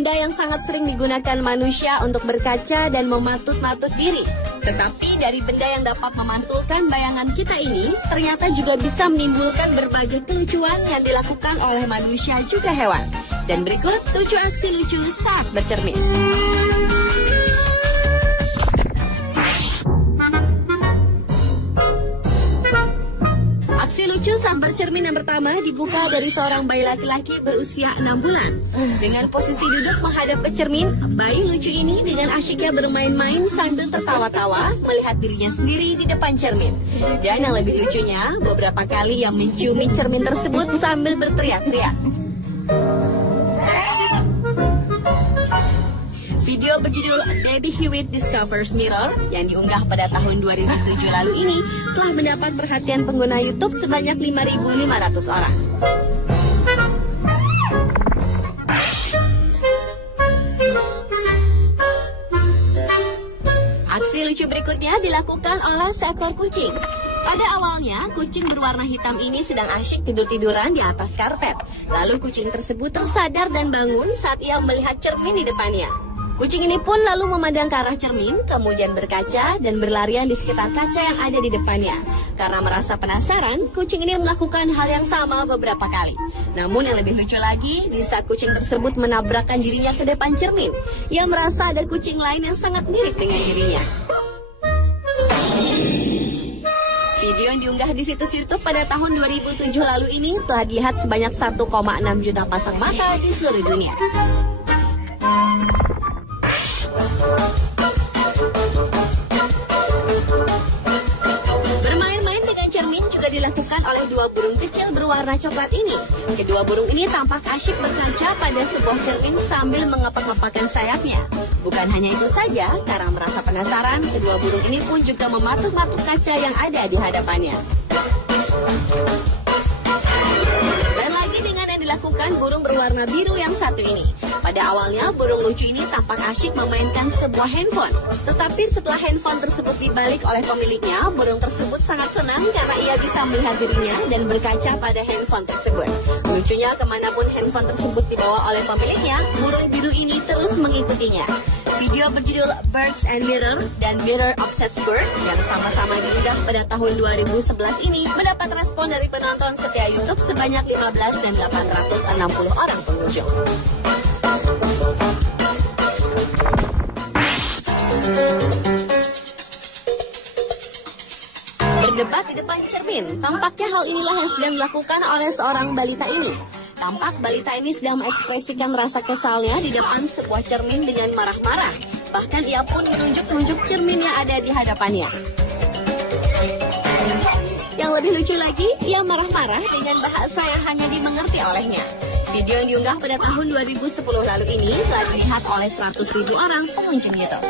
benda yang sangat sering digunakan manusia untuk berkaca dan mematut-matut diri. Tetapi dari benda yang dapat memantulkan bayangan kita ini, ternyata juga bisa menimbulkan berbagai kelucuan yang dilakukan oleh manusia juga hewan. Dan berikut 7 aksi lucu saat bercermin. Aksi lucu saat bercermin yang pertama dibuka dari seorang bayi laki-laki berusia 6 bulan. Dengan posisi duduk menghadap ke cermin, bayi lucu ini dengan asyiknya bermain-main sambil tertawa-tawa melihat dirinya sendiri di depan cermin. Dan yang lebih lucunya, beberapa kali ia menciumi cermin tersebut sambil berteriak-teriak. Video berjudul Baby Hewitt Discovers Mirror yang diunggah pada tahun 2007 lalu ini telah mendapat perhatian pengguna YouTube sebanyak 5.500 orang. Aksi lucu berikutnya dilakukan oleh seekor kucing. Pada awalnya, kucing berwarna hitam ini sedang asyik tidur-tiduran di atas karpet. Lalu kucing tersebut tersadar dan bangun saat ia melihat cermin di depannya. Kucing ini pun lalu memandang ke arah cermin, kemudian berkaca dan berlarian di sekitar kaca yang ada di depannya. Karena merasa penasaran, kucing ini melakukan hal yang sama beberapa kali. Namun yang lebih lucu lagi, di saat kucing tersebut menabrakkan dirinya ke depan cermin, ia merasa ada kucing lain yang sangat mirip dengan dirinya. Video yang diunggah di situs YouTube pada tahun 2007 lalu ini telah dilihat sebanyak 1,6 juta pasang mata di seluruh dunia. Bermain-main dengan cermin juga dilakukan oleh 2 burung kecil berwarna coklat ini. Kedua burung ini tampak asyik berkaca pada sebuah cermin sambil mengepak-ngepakkan sayapnya. Bukan hanya itu saja, karena merasa penasaran, kedua burung ini pun juga mematuk-matuk kaca yang ada di hadapannya. Dan lagi dengan yang dilakukan burung berwarna biru yang satu ini. Pada awalnya, burung lucu ini tampak asyik memainkan sebuah handphone. Tetapi setelah handphone tersebut dibalik oleh pemiliknya, burung tersebut sangat senang karena ia bisa melihat dirinya dan berkaca pada handphone tersebut. Lucunya, kemanapun handphone tersebut dibawa oleh pemiliknya, burung biru ini terus mengikutinya. Video berjudul Birds and Mirror dan Mirror Obsessed Bird yang sama-sama diunggah pada tahun 2011 ini mendapat respon dari penonton setia YouTube sebanyak 15 dan 860 orang pengunjung. Berdebat di depan cermin, tampaknya hal inilah yang sedang dilakukan oleh seorang balita ini. Tampak balita ini sedang mengekspresikan rasa kesalnya di depan sebuah cermin dengan marah-marah. Bahkan ia pun menunjuk-nunjuk cermin yang ada di hadapannya. Yang lebih lucu lagi, ia marah-marah dengan bahasa yang hanya dimengerti olehnya. Video yang diunggah pada tahun 2010 lalu ini telah dilihat oleh 100.000 orang pengunjung YouTube.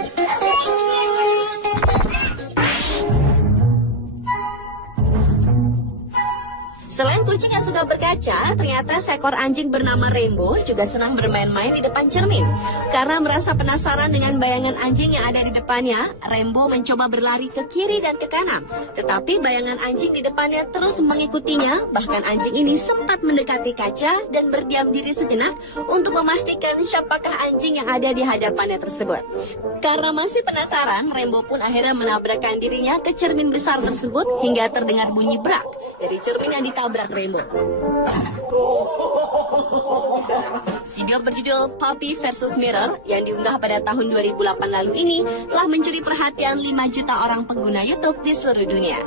Selain kucing yang suka berkaca, ternyata seekor anjing bernama Rainbow juga senang bermain-main di depan cermin. Karena merasa penasaran dengan bayangan anjing yang ada di depannya, Rainbow mencoba berlari ke kiri dan ke kanan. Tetapi bayangan anjing di depannya terus mengikutinya, bahkan anjing ini sempat mendekati kaca dan berdiam diri sejenak untuk memastikan siapakah anjing yang ada di hadapannya tersebut. Karena masih penasaran, Rainbow pun akhirnya menabrakkan dirinya ke cermin besar tersebut hingga terdengar bunyi brak dari cermin yang ditabrak Rainbow. Video berjudul Puppy vs Mirror yang diunggah pada tahun 2008 lalu ini telah mencuri perhatian 5 juta orang pengguna YouTube di seluruh dunia.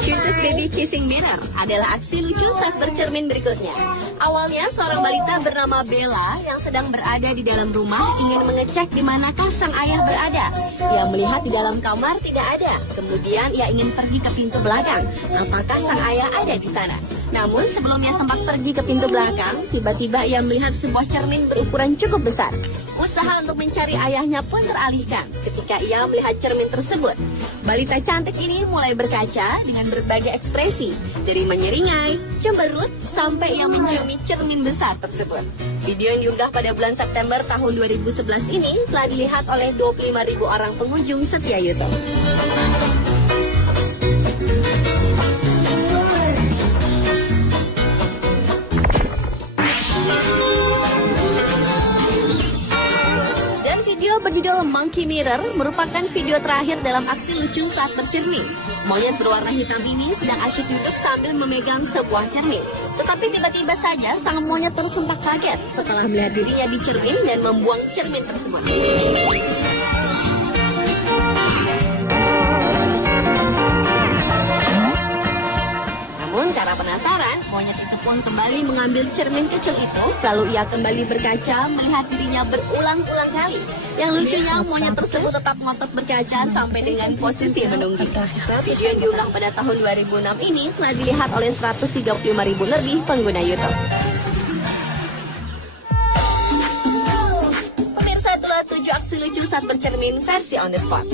Cutest Baby Kissing Mirror adalah aksi lucu saat bercermin berikutnya. Awalnya seorang balita bernama Bella yang sedang berada di dalam rumah ingin mengecek di manakah sang ayah berada. Ia melihat di dalam kamar tidak ada. Kemudian ia ingin pergi ke pintu belakang. Apakah sang ayah ada di sana? Namun sebelumnya sempat pergi ke pintu belakang, tiba-tiba ia melihat sebuah cermin berukuran cukup besar. Usaha untuk mencari ayahnya pun teralihkan ketika ia melihat cermin tersebut. Balita cantik ini mulai berkaca dengan berbagai ekspresi, dari menyeringai, cemberut, sampai ia menciumi cermin besar tersebut. Video yang diunggah pada bulan September tahun 2011 ini telah dilihat oleh 25.000 orang pengunjung setia YouTube. berjudul Monkey Mirror merupakan video terakhir dalam aksi lucu saat bercermin. Monyet berwarna hitam ini sedang asyik duduk sambil memegang sebuah cermin. Tetapi tiba-tiba saja sang monyet tersentak kaget setelah melihat dirinya di cermin dan membuang cermin tersebut. Namun karena penasaran, monyet itu pun kembali mengambil cermin kecil itu, lalu ia kembali berkaca melihat dirinya berulang-ulang kali. Yang lucunya, monyet tersebut tetap ngotot berkaca sampai dengan posisi menungging. Video yang diunggah pada tahun 2006 ini telah dilihat oleh 135.000 lebih pengguna YouTube. Pemirsa, itulah 7 aksi lucu saat bercermin versi on the spot.